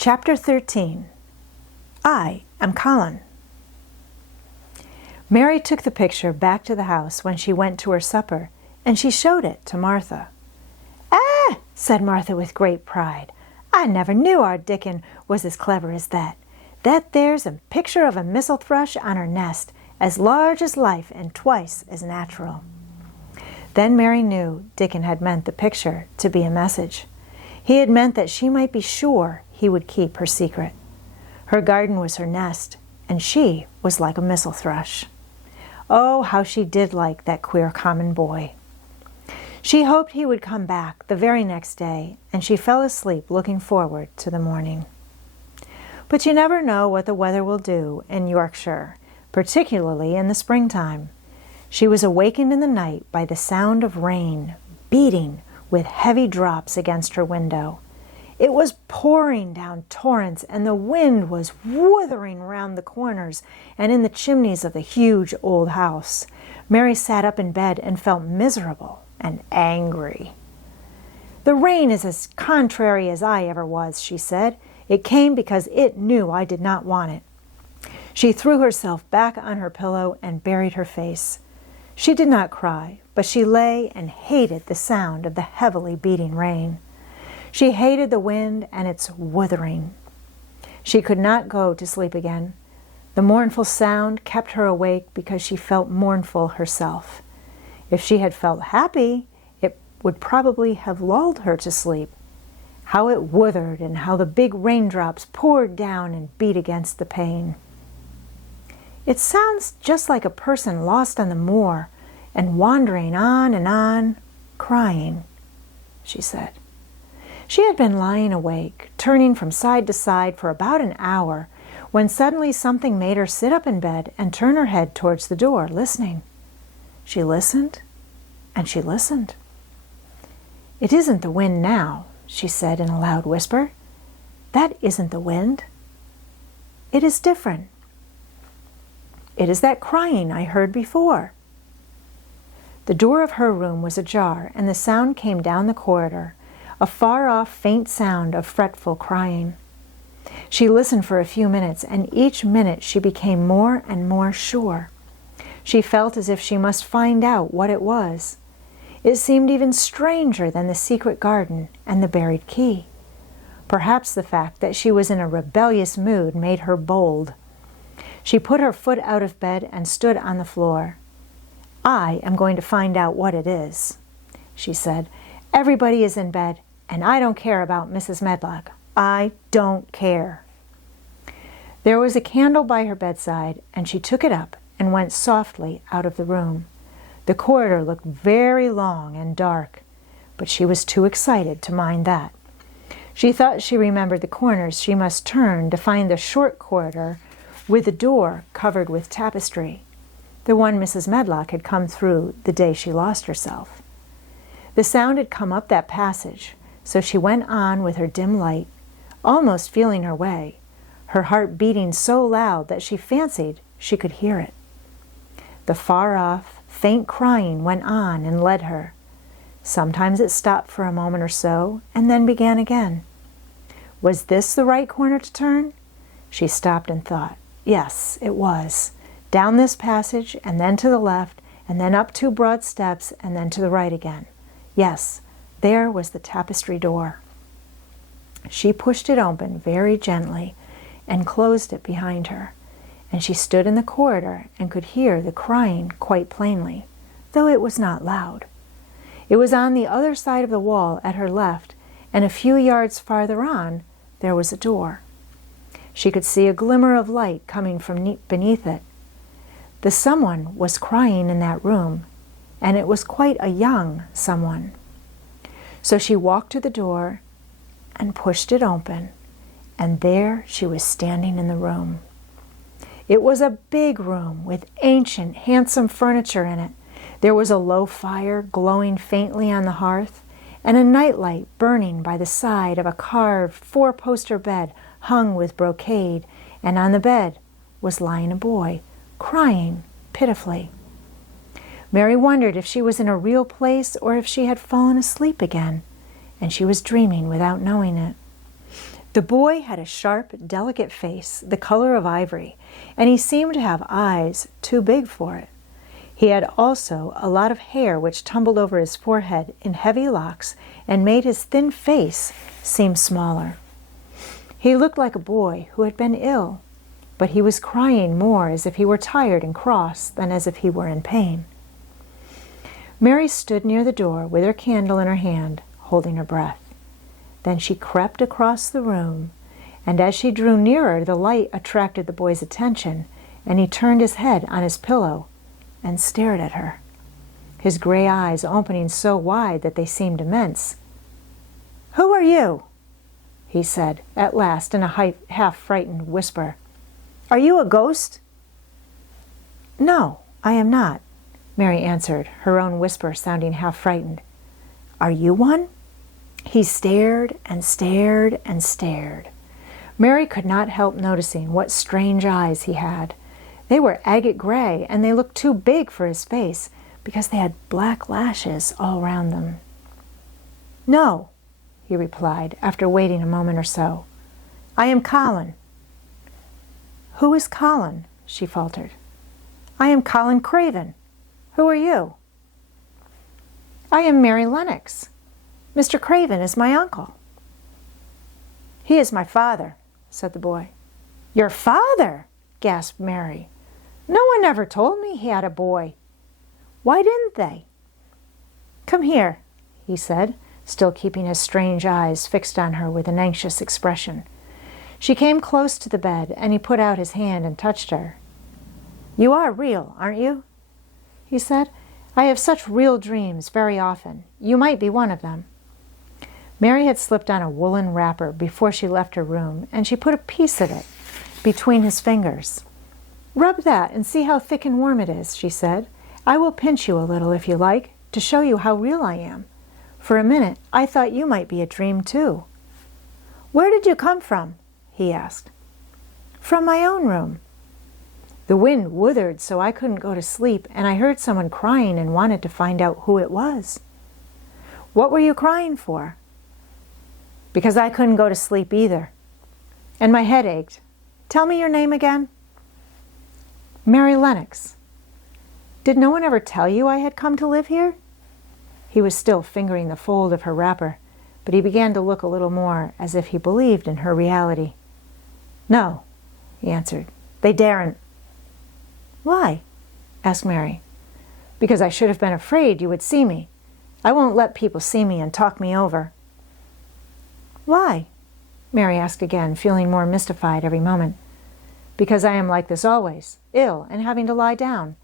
Chapter 13. I am Colin. Mary took the picture back to the house when she went to her supper, and she showed it to Martha. "Ah!" said Martha with great pride. "I never knew our Dickon was as clever as that. That there's a picture of a missel thrush on her nest, as large as life and twice as natural." Then Mary knew Dickon had meant the picture to be a message. He had meant that she might be sure he would keep her secret. Her garden was her nest, and she was like a missel thrush. Oh, how she did like that queer common boy. She hoped he would come back the very next day, and she fell asleep looking forward to the morning. But you never know what the weather will do in Yorkshire, particularly in the springtime. She was awakened in the night by the sound of rain beating with heavy drops against her window. It was pouring down torrents, and the wind was wuthering round the corners and in the chimneys of the huge old house. Mary sat up in bed and felt miserable and angry. "The rain is as contrary as I ever was," she said. "It came because it knew I did not want it." She threw herself back on her pillow and buried her face. She did not cry, but she lay and hated the sound of the heavily beating rain. She hated the wind and its wuthering. She could not go to sleep again. The mournful sound kept her awake because she felt mournful herself. If she had felt happy, it would probably have lulled her to sleep. How it withered, and how the big raindrops poured down and beat against the pane. "It sounds just like a person lost on the moor and wandering on, crying," she said. She had been lying awake, turning from side to side for about an hour, when suddenly something made her sit up in bed and turn her head towards the door, listening. She listened, and she listened. "It isn't the wind now," she said in a loud whisper. "That isn't the wind. It is different. It is that crying I heard before." The door of her room was ajar, and the sound came down the corridor, a far-off faint sound of fretful crying. She listened for a few minutes, and each minute she became more and more sure. She felt as if she must find out what it was. It seemed even stranger than the secret garden and the buried key. Perhaps the fact that she was in a rebellious mood made her bold. She put her foot out of bed and stood on the floor. "I am going to find out what it is," she said. "Everybody is in bed, and I don't care about Mrs. Medlock. I don't care." There was a candle by her bedside, and she took it up and went softly out of the room. The corridor looked very long and dark, but she was too excited to mind that. She thought she remembered the corners she must turn to find the short corridor with the door covered with tapestry, the one Mrs. Medlock had come through the day she lost herself. The sound had come up that passage, so she went on with her dim light, almost feeling her way, her heart beating so loud that she fancied she could hear it. The far-off, faint crying went on and led her. Sometimes it stopped for a moment or so, and then began again. Was this the right corner to turn? She stopped and thought. Yes, it was. Down this passage, and then to the left, and then up 2 broad steps, and then to the right again. Yes, there was the tapestry door. She pushed it open very gently and closed it behind her, and she stood in the corridor and could hear the crying quite plainly, though it was not loud. It was on the other side of the wall at her left, and a few yards farther on there was a door. She could see a glimmer of light coming from beneath it. The someone was crying in that room, and it was quite a young someone. So she walked to the door and pushed it open, and there she was standing in the room. It was a big room with ancient, handsome furniture in it. There was a low fire glowing faintly on the hearth, and a nightlight burning by the side of a carved 4-poster bed hung with brocade, and on the bed was lying a boy, crying pitifully. Mary wondered if she was in a real place or if she had fallen asleep again, and she was dreaming without knowing it. The boy had a sharp, delicate face, the color of ivory, and he seemed to have eyes too big for it. He had also a lot of hair which tumbled over his forehead in heavy locks and made his thin face seem smaller. He looked like a boy who had been ill, but he was crying more as if he were tired and cross than as if he were in pain. Mary stood near the door with her candle in her hand, holding her breath. Then she crept across the room, and as she drew nearer, the light attracted the boy's attention, and he turned his head on his pillow and stared at her, his gray eyes opening so wide that they seemed immense. "Who are you?" he said, at last, in a half-frightened whisper. "Are you a ghost?" "No, I am not," Mary answered, her own whisper sounding half-frightened. "Are you one?" He stared and stared and stared. Mary could not help noticing what strange eyes he had. They were agate gray, and they looked too big for his face because they had black lashes all round them. "No," he replied, after waiting a moment or so. "I am Colin." "Who is Colin?" she faltered. "I am Colin Craven. Who are you?" "I am Mary Lennox. Mr. Craven is my uncle." "He is my father," said the boy. "Your father?" gasped Mary. "No one ever told me he had a boy. Why didn't they?" "Come here," he said, still keeping his strange eyes fixed on her with an anxious expression. She came close to the bed, and he put out his hand and touched her. "You are real, aren't you?" he said. "I have such real dreams very often. You might be one of them." Mary had slipped on a woolen wrapper before she left her room, and she put a piece of it between his fingers. "Rub that and see how thick and warm it is," she said. "I will pinch you a little if you like, to show you how real I am. For a minute I thought you might be a dream too." "Where did you come from?" he asked. "From my own room. The wind withered so I couldn't go to sleep, and I heard someone crying and wanted to find out who it was." "What were you crying for?" "Because I couldn't go to sleep either. And my head ached. Tell me your name again." "Mary Lennox." "Did no one ever tell you I had come to live here?" He was still fingering the fold of her wrapper, but he began to look a little more as if he believed in her reality. "No," he answered. "They daren't." "Why?" asked Mary. "Because I should have been afraid you would see me. I won't let people see me and talk me over." "Why?" Mary asked again, feeling more mystified every moment. "Because I am like this always, ill and having to lie down.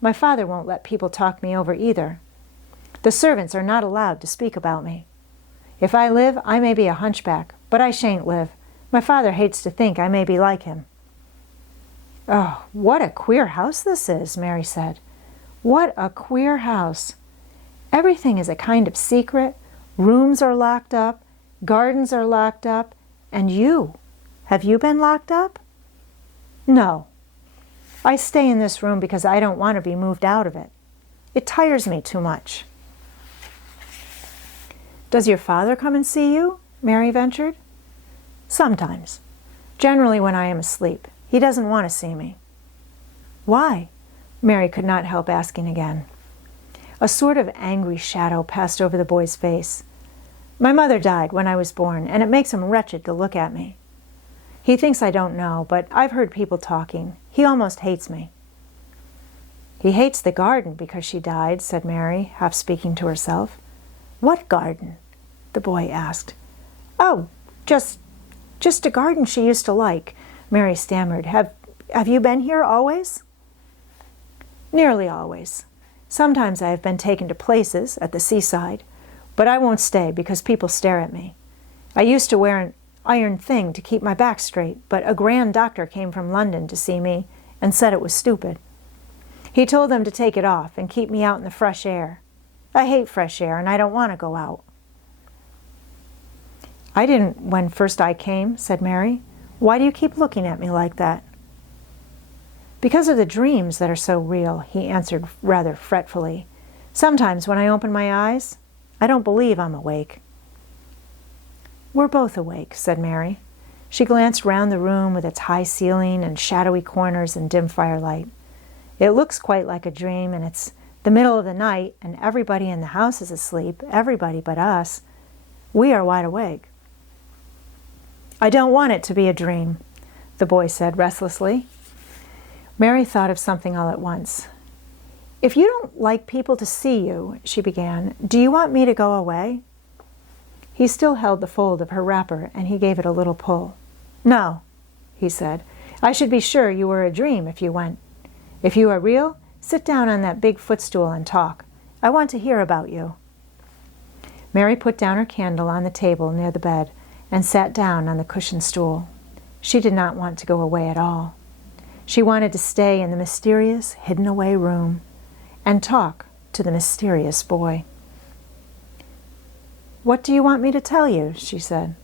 My father won't let people talk me over either. The servants are not allowed to speak about me. If I live, I may be a hunchback, but I shan't live. My father hates to think I may be like him." "Oh, what a queer house this is," Mary said. "What a queer house. Everything is a kind of secret. Rooms are locked up. Gardens are locked up. And you, have you been locked up?" "No. I stay in this room because I don't want to be moved out of it. It tires me too much." "Does your father come and see you?" Mary ventured. "Sometimes. Generally when I am asleep. He doesn't want to see me." "Why?" Mary could not help asking again. A sort of angry shadow passed over the boy's face. "My mother died when I was born, and it makes him wretched to look at me. He thinks I don't know, but I've heard people talking. He almost hates me." "He hates the garden because she died," said Mary, half speaking to herself. "What garden?" the boy asked. "Oh, just a garden she used to like," Mary stammered. Have you been here always?" "Nearly always. Sometimes I have been taken to places at the seaside, but I won't stay because people stare at me. I used to wear an iron thing to keep my back straight, but a grand doctor came from London to see me and said it was stupid. He told them to take it off and keep me out in the fresh air. I hate fresh air and I don't want to go out." "I didn't when first I came," said Mary. "Why do you keep looking at me like that?" "Because of the dreams that are so real," he answered rather fretfully. "Sometimes when I open my eyes, I don't believe I'm awake." "We're both awake," said Mary. She glanced round the room with its high ceiling and shadowy corners and dim firelight. It looks quite like a dream, and it's the middle of the night, and everybody in the house is asleep, everybody but us. We are wide awake. I don't want it to be a dream, the boy said restlessly. Mary thought of something all at once. If you don't like people to see you, she began, do you want me to go away? He still held the fold of her wrapper, and he gave it a little pull. No, he said. I should be sure you were a dream if you went. If you are real, sit down on that big footstool and talk. I want to hear about you. Mary put down her candle on the table near the bed and sat down on the cushioned stool. She did not want to go away at all. She wanted to stay in the mysterious, hidden-away room and talk to the mysterious boy. What do you want me to tell you? She said.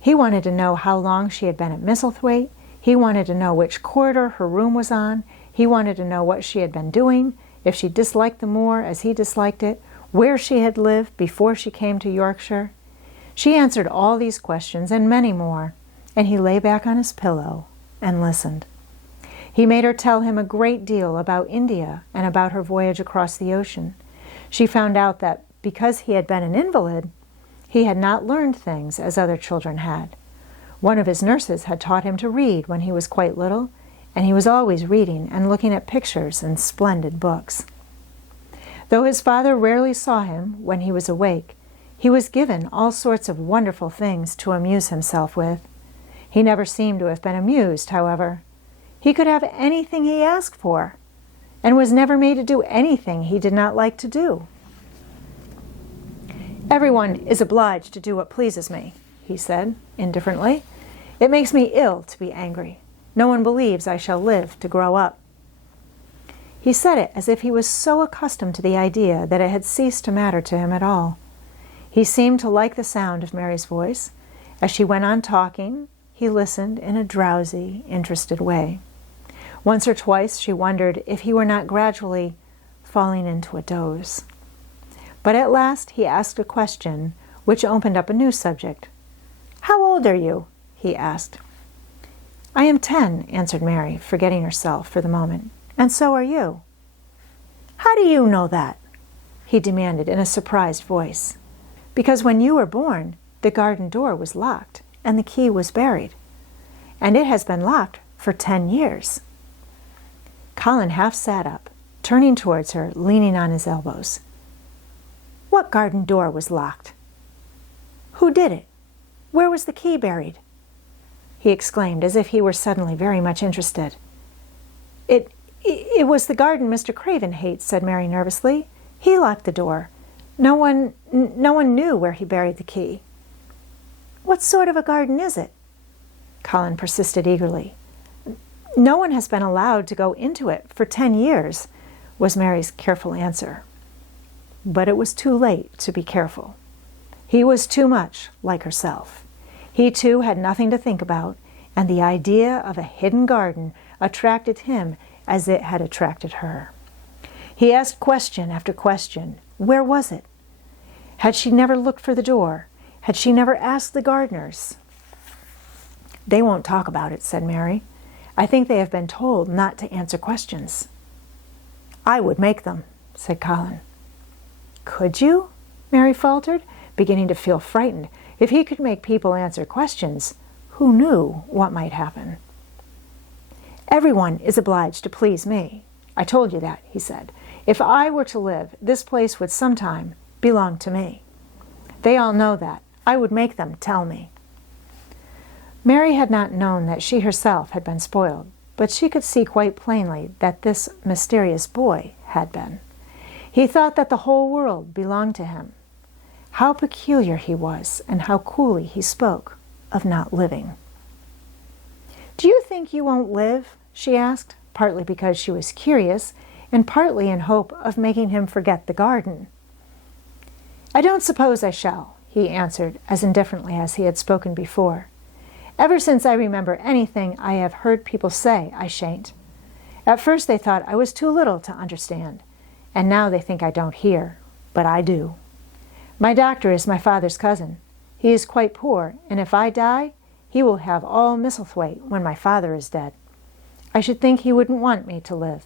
He wanted to know how long she had been at Misselthwaite. He wanted to know which corridor her room was on. He wanted to know what she had been doing, if she disliked the moor as he disliked it, where she had lived before she came to Yorkshire. She answered all these questions and many more, and he lay back on his pillow and listened. He made her tell him a great deal about India and about her voyage across the ocean. She found out that because he had been an invalid, he had not learned things as other children had. One of his nurses had taught him to read when he was quite little, and he was always reading and looking at pictures and splendid books. Though his father rarely saw him when he was awake, he was given all sorts of wonderful things to amuse himself with. He never seemed to have been amused, however. He could have anything he asked for, and was never made to do anything he did not like to do. Everyone is obliged to do what pleases me, he said, indifferently. It makes me ill to be angry. No one believes I shall live to grow up. He said it as if he was so accustomed to the idea that it had ceased to matter to him at all. He seemed to like the sound of Mary's voice. As she went on talking, he listened in a drowsy, interested way. Once or twice she wondered if he were not gradually falling into a doze. But at last he asked a question which opened up a new subject. How old are you? He asked. I am 10, answered Mary, forgetting herself for the moment. And so are you. How do you know that? He demanded in a surprised voice. Because when you were born, the garden door was locked and the key was buried. And it has been locked for 10 years. Colin half sat up, turning towards her, leaning on his elbows. What garden door was locked? Who did it? Where was the key buried? He exclaimed, as if he were suddenly very much interested. It was the garden Mr. Craven hates, said Mary nervously. He locked the door. No one knew where he buried the key. What sort of a garden is it? Colin persisted eagerly. No one has been allowed to go into it for 10 years, was Mary's careful answer. But it was too late to be careful. He was too much like herself. He too had nothing to think about, and the idea of a hidden garden attracted him as it had attracted her. He asked question after question. Where was it? Had she never looked for the door? Had she never asked the gardeners? They won't talk about it, said Mary. I think they have been told not to answer questions. I would make them, said Colin. Could you? Mary faltered, beginning to feel frightened. If he could make people answer questions, who knew what might happen? Everyone is obliged to please me. I told you that, he said. If I were to live, this place would sometime belong to me. They all know that. I would make them tell me. Mary had not known that she herself had been spoiled, but she could see quite plainly that this mysterious boy had been. He thought that the whole world belonged to him. How peculiar he was, and how coolly he spoke of not living. Do you think you won't live? She asked, partly because she was curious, and partly in hope of making him forget the garden. I don't suppose I shall, he answered, as indifferently as he had spoken before. Ever since I remember anything, I have heard people say I shan't. At first they thought I was too little to understand, and now they think I don't hear, but I do. My doctor is my father's cousin. He is quite poor, and if I die, He will have all Misselthwaite when my father is dead. I should think he wouldn't want me to live."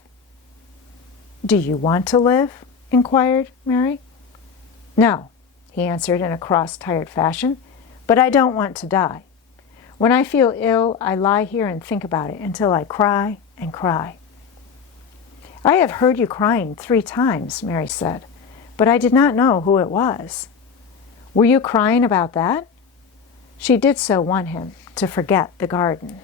"Do you want to live?" inquired Mary. "No," he answered in a cross, tired fashion, "but I don't want to die. When I feel ill, I lie here and think about it until I cry and cry." "I have heard you crying 3 times, Mary said, "but I did not know who it was." "Were you crying about that?" She did so want him to forget the garden.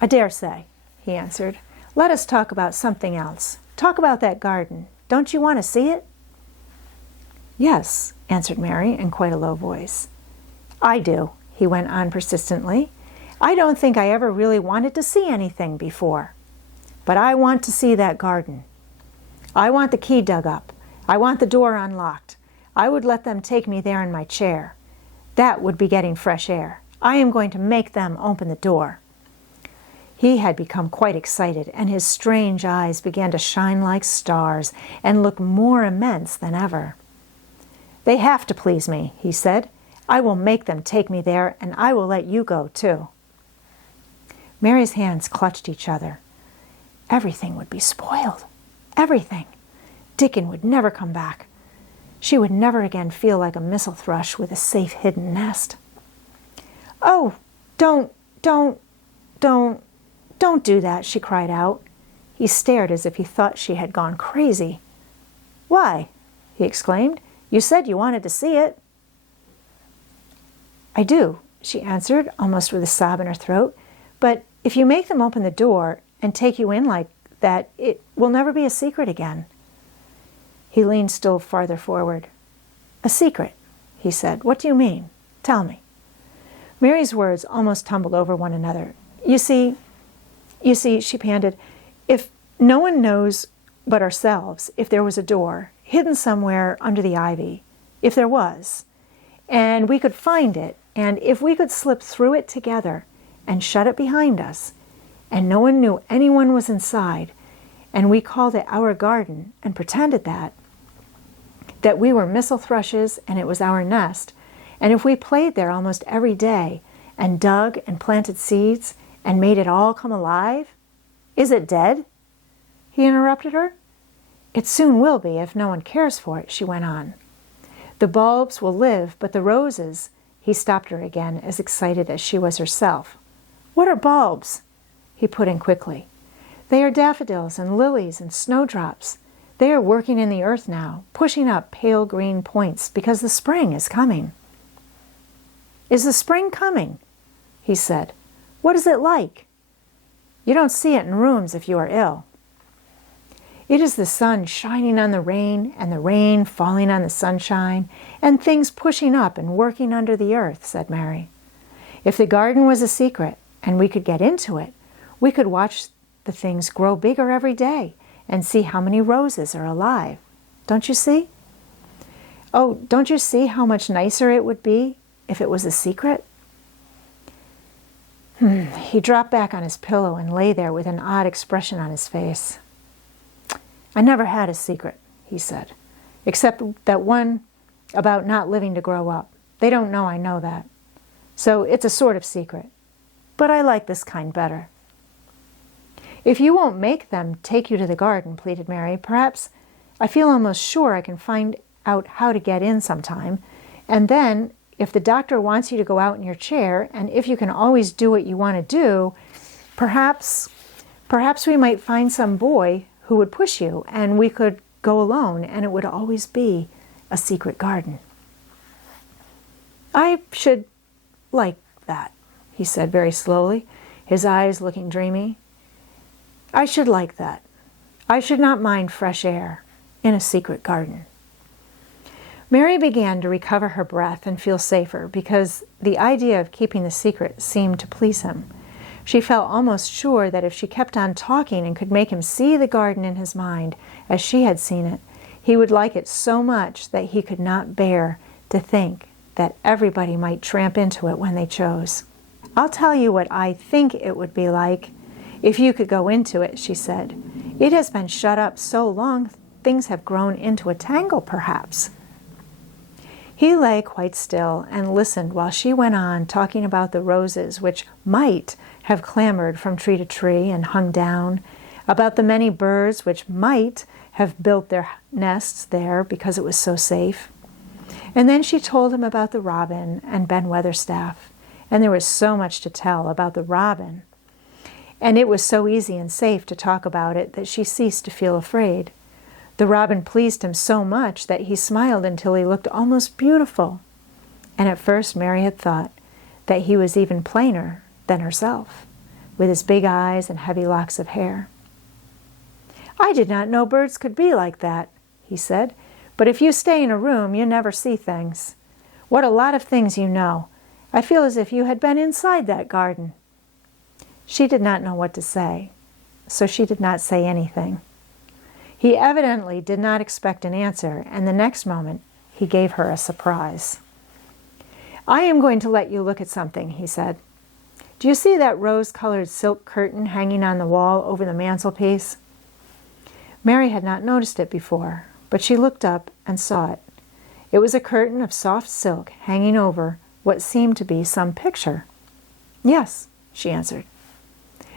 "I dare say," he answered. "Let us talk about something else. Talk about that garden. Don't you want to see it?" "Yes," answered Mary in quite a low voice. "I do," he went on persistently. "I don't think I ever really wanted to see anything before. But I want to see that garden. I want the key dug up. I want the door unlocked. I would let them take me there in my chair. That would be getting fresh air. I am going to make them open the door." He had become quite excited, and his strange eyes began to shine like stars and look more immense than ever. "They have to please me," he said. "I will make them take me there, and I will let you go, too." Mary's hands clutched each other. Everything would be spoiled. Everything. Dickon would never come back. She would never again feel like a missel thrush with a safe hidden nest. "Oh, don't do that," she cried out. He stared as if he thought she had gone crazy. "Why?" he exclaimed. "You said you wanted to see it." "I do," she answered, almost with a sob in her throat. "But if you make them open the door and take you in like that, it will never be a secret again." He leaned still farther forward. "A secret?" he said. "What do you mean? Tell me." Mary's words almost tumbled over one another. You see, she panted, "if no one knows but ourselves, if there was a door hidden somewhere under the ivy, if there was, and we could find it, and if we could slip through it together and shut it behind us, and no one knew anyone was inside, and we called it our garden and pretended that we were missel thrushes and it was our nest, and if we played there almost every day and dug and planted seeds and made it all come alive—" "Is it dead?" he interrupted her. "It soon will be if no one cares for it," she went on. "The bulbs will live, but the roses—" He stopped her again, as excited as she was herself. "What are bulbs?" he put in quickly. "They are daffodils and lilies and snowdrops. They are working in the earth now, pushing up pale green points because the spring is coming." "Is the spring coming?" he said. "What is it like?" "You don't see it in rooms if you are ill." "It is the sun shining on the rain, and the rain falling on the sunshine, and things pushing up and working under the earth," said Mary. "If the garden was a secret, and we could get into it, we could watch the things grow bigger every day and see how many roses are alive. Don't you see? Oh, don't you see how much nicer it would be if it was a secret?" He dropped back on his pillow and lay there with an odd expression on his face. "I never had a secret," he said, "except that one about not living to grow up. They don't know I know that. So it's a sort of secret. But I like this kind better." "If you won't make them take you to the garden," pleaded Mary, "perhaps, I feel almost sure I can find out how to get in sometime. And then, if the doctor wants you to go out in your chair, and if you can always do what you want to do, perhaps we might find some boy who would push you, and we could go alone, and it would always be a secret garden." "I should like that," he said very slowly, his eyes looking dreamy. "I should like that. I should not mind fresh air in a secret garden." Mary began to recover her breath and feel safer, because the idea of keeping the secret seemed to please him. She felt almost sure that if she kept on talking and could make him see the garden in his mind as she had seen it, he would like it so much that he could not bear to think that everybody might tramp into it when they chose. "I'll tell you what I think it would be like if you could go into it," she said. "It has been shut up so long, things have grown into a tangle, perhaps." He lay quite still and listened while she went on talking about the roses which might have clambered from tree to tree and hung down, about the many birds which might have built their nests there because it was so safe. And then she told him about the robin and Ben Weatherstaff, and there was so much to tell about the robin. And it was so easy and safe to talk about it that she ceased to feel afraid. The robin pleased him so much that he smiled until he looked almost beautiful. And at first Mary had thought that he was even plainer than herself, with his big eyes and heavy locks of hair. "I did not know birds could be like that," he said. "But if you stay in a room, you never see things. What a lot of things you know. I feel as if you had been inside that garden." She did not know what to say, so she did not say anything. He evidently did not expect an answer, and the next moment he gave her a surprise. "I am going to let you look at something," he said. "Do you see that rose-colored silk curtain hanging on the wall over the mantelpiece?" Mary had not noticed it before, but she looked up and saw it. It was a curtain of soft silk hanging over what seemed to be some picture. "Yes," she answered.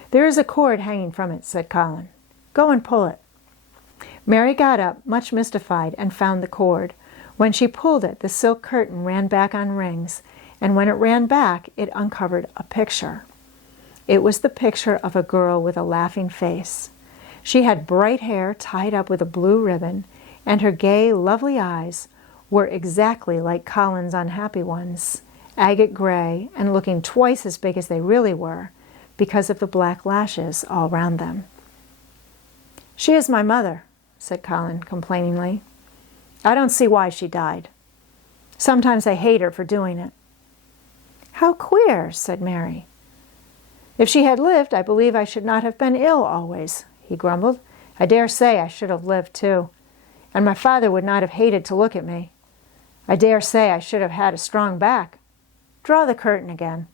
"There is a cord hanging from it," said Colin. "Go and pull it." Mary got up, much mystified, and found the cord. When she pulled it, the silk curtain ran back on rings, and when it ran back, it uncovered a picture. It was the picture of a girl with a laughing face. She had bright hair tied up with a blue ribbon, and her gay, lovely eyes were exactly like Colin's unhappy ones, agate gray and looking twice as big as they really were because of the black lashes all round them. "She is my mother," said Colin complainingly. "I don't see why she died. Sometimes I hate her for doing it." "How queer," said Mary. "If she had lived, I believe I should not have been ill always," he grumbled. "I dare say I should have lived too, and my father would not have hated to look at me. I dare say I should have had a strong back. Draw the curtain again."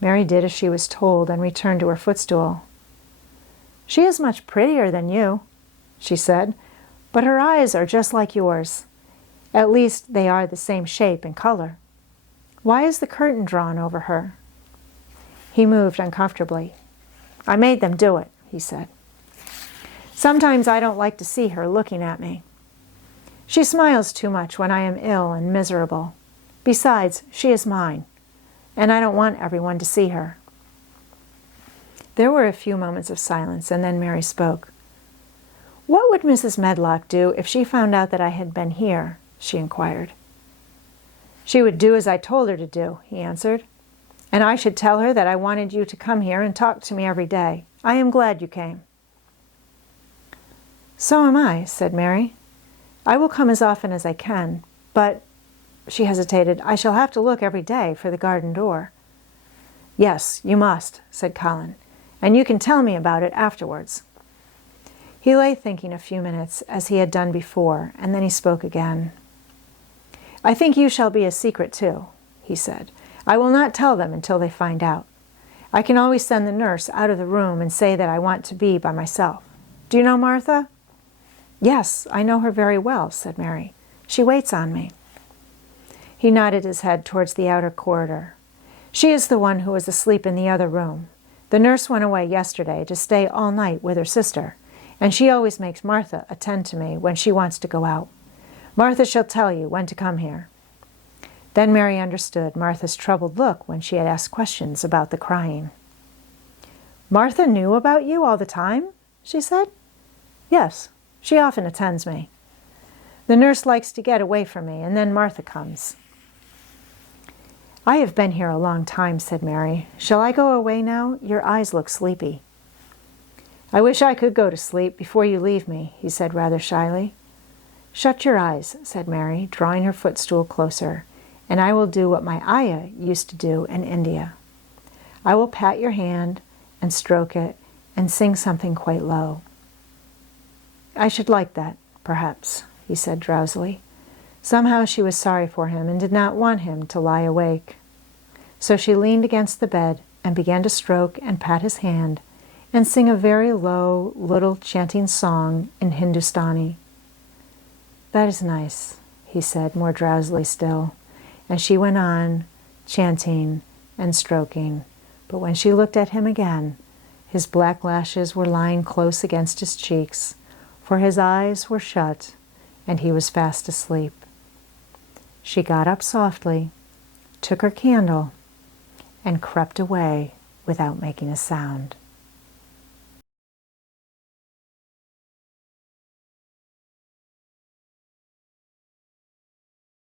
Mary did as she was told and returned to her footstool. "She is much prettier than you," she said, "but her eyes are just like yours. At least they are the same shape and color. Why is the curtain drawn over her?" He moved uncomfortably. "I made them do it," he said. "Sometimes I don't like to see her looking at me. She smiles too much when I am ill and miserable. Besides, she is mine, and I don't want everyone to see her." There were a few moments of silence, and then Mary spoke. "What would Mrs. Medlock do if she found out that I had been here?" she inquired. "She would do as I told her to do," he answered. "And I should tell her that I wanted you to come here and talk to me every day. I am glad you came." "So am I," said Mary. "I will come as often as I can, but," she hesitated, "I shall have to look every day for the garden door." "Yes, you must," said Colin, "and you can tell me about it afterwards." He lay thinking a few minutes, as he had done before, and then he spoke again. "I think you shall be a secret too," he said. "I will not tell them until they find out. I can always send the nurse out of the room and say that I want to be by myself. Do you know Martha?" "Yes, I know her very well," said Mary. "She waits on me." He nodded his head towards the outer corridor. "She is the one who was asleep in the other room. The nurse went away yesterday to stay all night with her sister, and she always makes Martha attend to me when she wants to go out. Martha shall tell you when to come here." Then Mary understood Martha's troubled look when she had asked questions about the crying. "Martha knew about you all the time?" she said. "Yes, she often attends me. The nurse likes to get away from me, and then Martha comes." "I have been here a long time," said Mary. "Shall I go away now? Your eyes look sleepy." "I wish I could go to sleep before you leave me," he said rather shyly. "Shut your eyes," said Mary, drawing her footstool closer, "and I will do what my ayah used to do in India. I will pat your hand and stroke it and sing something quite low." "I should like that, perhaps," he said drowsily. Somehow she was sorry for him and did not want him to lie awake. So she leaned against the bed and began to stroke and pat his hand and sing a very low, little chanting song in Hindustani. "That is nice," he he said, more drowsily still. And she went on, chanting and stroking. But when she looked at him again, his black lashes were lying close against his cheeks, for his eyes were shut, and he was fast asleep. She got up softly, took her candle, and crept away without making a sound.